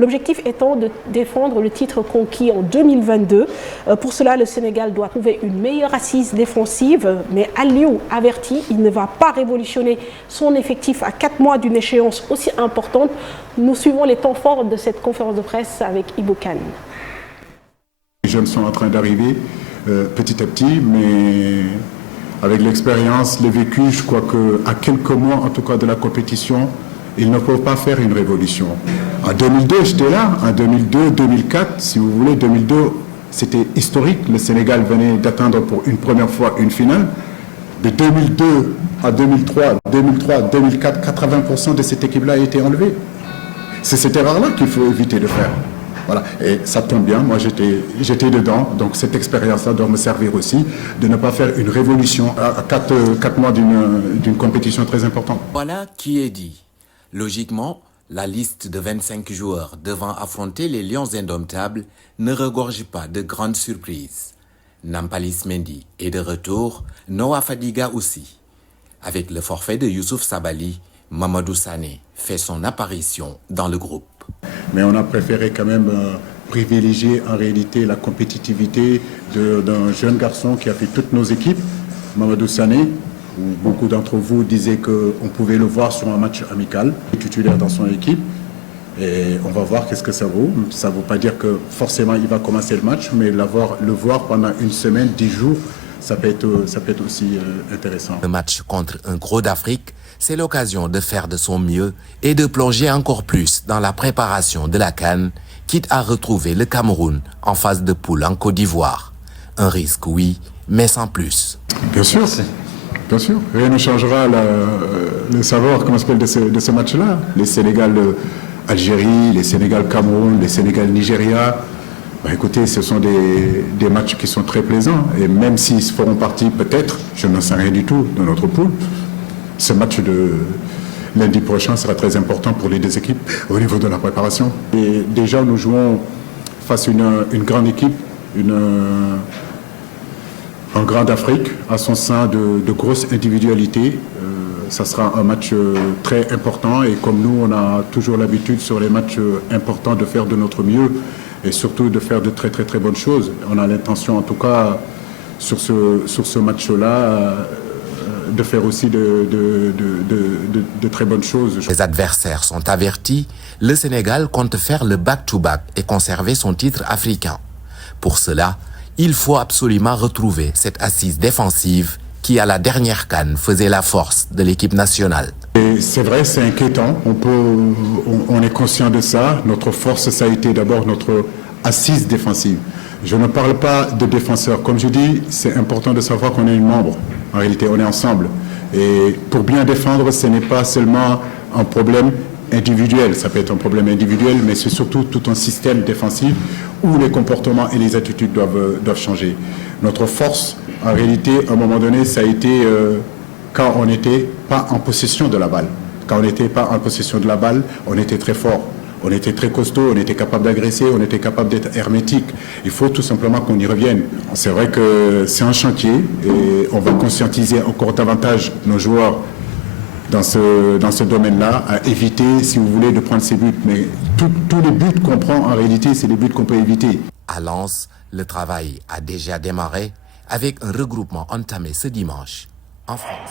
L'objectif étant de défendre le titre conquis en 2022. Pour cela, le Sénégal doit trouver une meilleure assise défensive, mais Aliou avertit, il ne va pas révolutionner son effectif à 4 mois d'une échéance aussi importante. Nous suivons les temps forts de cette conférence de presse avec Ibou Kane. Les jeunes sont en train d'arriver petit à petit, mais avec l'expérience, le vécu, je crois qu'à quelques mois, en tout cas, de la compétition, ils ne peuvent pas faire une révolution. En 2002, j'étais là. En 2002, 2004, si vous voulez, 2002, c'était historique. Le Sénégal venait d'atteindre pour une première fois une finale. De 2002 à 2003, 2004, 80% de cette équipe-là a été enlevée. C'est cette erreur-là qu'il faut éviter de faire. Voilà. Et ça tombe bien, moi j'étais dedans, donc cette expérience-là doit me servir aussi de ne pas faire une révolution à 4 mois d'une compétition très importante. Voilà qui est dit. Logiquement, la liste de 25 joueurs devant affronter les Lions indomptables ne regorge pas de grandes surprises. Nampalys Mendy est de retour, Noah Fadiga aussi. Avec le forfait de Youssouf Sabaly, Mamadou Sané fait son apparition dans le groupe. Mais on a préféré quand même privilégier en réalité la compétitivité d'un jeune garçon qui a fait toutes nos équipes, Mamadou Sané, où beaucoup d'entre vous disaient qu'on pouvait le voir sur un match amical, titulaire dans son équipe. Et on va voir qu'est-ce que ça vaut. Ça ne veut pas dire que forcément il va commencer le match, mais le voir pendant une semaine, 10 jours, ça peut être aussi intéressant. Le match contre un gros d'Afrique, c'est l'occasion de faire de son mieux et de plonger encore plus dans la préparation de la CAN, quitte à retrouver le Cameroun en phase de poule en Côte d'Ivoire. Un risque, oui, mais sans plus. Bien sûr, bien sûr. Rien ne changera le savoir de ce match-là. Les Sénégal-Algérie, les Sénégal-Cameroun, les Sénégal-Nigeria. Écoutez, ce sont des matchs qui sont très plaisants. Et même s'ils feront partie, peut-être, je n'en sais rien du tout, de notre poule, ce match de lundi prochain sera très important pour les deux équipes au niveau de la préparation. Et déjà, nous jouons face à une grande équipe, un grand d'Afrique, à son sein de grosses individualités. Ça sera un match très important et comme nous, on a toujours l'habitude sur les matchs importants de faire de notre mieux et surtout de faire de très très très bonnes choses. On a l'intention en tout cas sur ce match-là de faire aussi de très bonnes choses. Les adversaires sont avertis, le Sénégal compte faire le back-to-back et conserver son titre africain. Pour cela, il faut absolument retrouver cette assise défensive qui, à la dernière CAN, faisait la force de l'équipe nationale. Et c'est vrai, c'est inquiétant. On est conscient de ça. Notre force, ça a été d'abord notre assise défensive. Je ne parle pas de défenseurs. Comme je dis, c'est important de savoir qu'on est un membre. En réalité, on est ensemble. Et pour bien défendre, ce n'est pas seulement un problème individuel. Ça peut être un problème individuel, mais c'est surtout tout un système défensif où les comportements et les attitudes doivent changer. Notre force, en réalité, à un moment donné, ça a été quand on n'était pas en possession de la balle. Quand on n'était pas en possession de la balle, on était très fort. On était très costaud, on était capable d'agresser, on était capable d'être hermétique. Il faut tout simplement qu'on y revienne. C'est vrai que c'est un chantier et on va conscientiser encore davantage nos joueurs dans ce domaine-là, à éviter, si vous voulez, de prendre ces buts. Mais tous les buts qu'on prend, en réalité, c'est des buts qu'on peut éviter. À Lens, le travail a déjà démarré avec un regroupement entamé ce dimanche en France.